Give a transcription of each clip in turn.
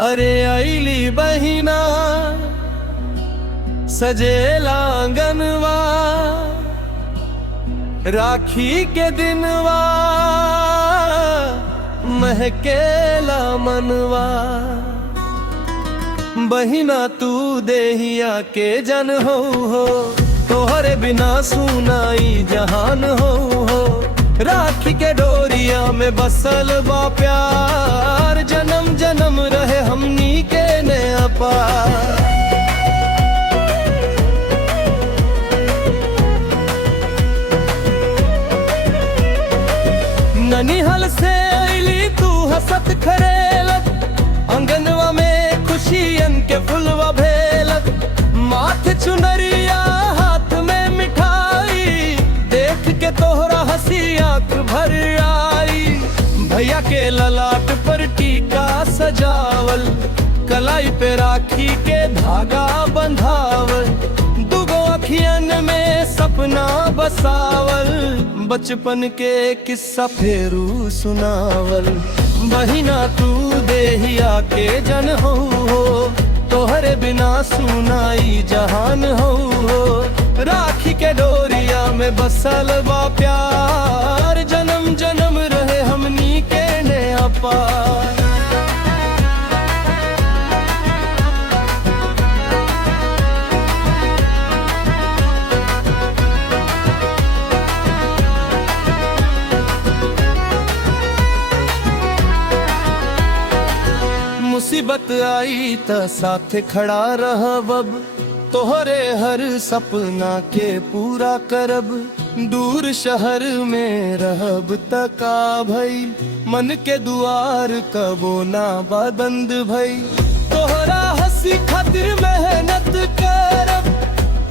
अरे आईली बहिना सजेला आंगनवा, राखी के दिनवा महकेला मनवा। बहिना तू देहिया के जन हो, तोहरे बिना सुनाई जहान हो। राखी के डोरिया में बसल बा प्यार, जन्म जन्म रहे हमनी के नया पार। ननिहाल से अइली तू हसत खरेलत, अंगनवा में खुशियन के फुलवा भेलत। माथे चुनरिया हाथ में मिठाई, देख के तोहरा हंसी आँख भर आई। भैया के ललाट पर टीका सजावल, कलाई पे राखी के धागा बंधावल। दुगो अखियन में सपना बसावल, बचपन के किस्सा फेरू सुनावल। बहिना तू देहिया के जन हो, तोहरे बिना सुनाई जहान हो। राखी के डोरिया में बसल बा प्यार, जन्म जन्म रहे हमनी के नया पार। मुसीबत आई त साथ खड़ा रहब, अब तोहरे हर सपना के पूरा करब। दूर शहर में रहब त का भई, मन के दुआर कबो ना बंद भई। तोहरा हंसी खातिर मेहनत करब,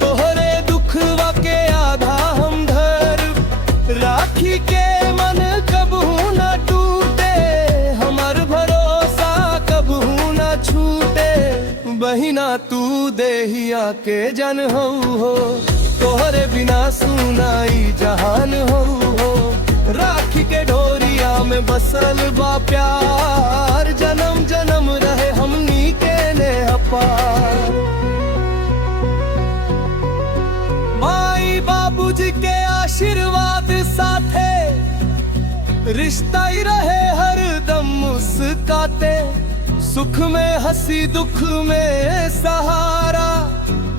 तोहरे दुखवा के आधा हम धरब। राखी के मन कबू ना टूटे, हमार भरोसा कबू ना छूटे। बहिना तू देहिया के जन हो, तोहरे बिना सुनाई जहान हो। राखी के डोरिया में बसल बा प्यार, जन्म जन्म रहे हमनी के नया पार। माई बाबूजी के आशीर्वाद साथे, रिश्ता ही रहे हरदम मुस्काते। सुख में हंसी दुख में सहारा,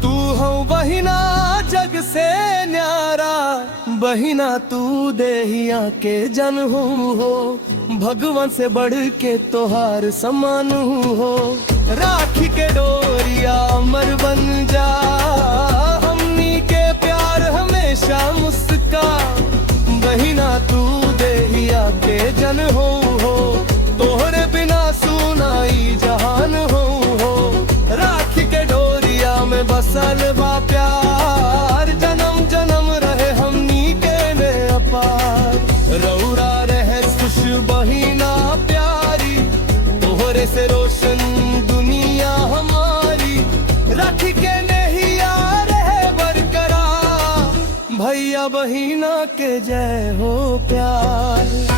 तू हो बहिना जग से न्यारा। बहिना तू देहिया के जन हो, भगवान से बढ़ के तोहार समान हो। राखी के डोरिया अमर बन जा, हमनी के प्यार हमेशा मुस्का। बहिना तू देहिया के जन हो, तोहरे बिना सुनाई जहान हो। राखी के डोरिया में बसल बा प्यार, जन्म जन्म रहे हमनी के नया पार। रौरा रहे खुश बहिना प्यारी, तोहरे से रोशन दुनिया हमारी। राखी के नैया रहे बरकरार, भैया बहिना के जय हो प्यार।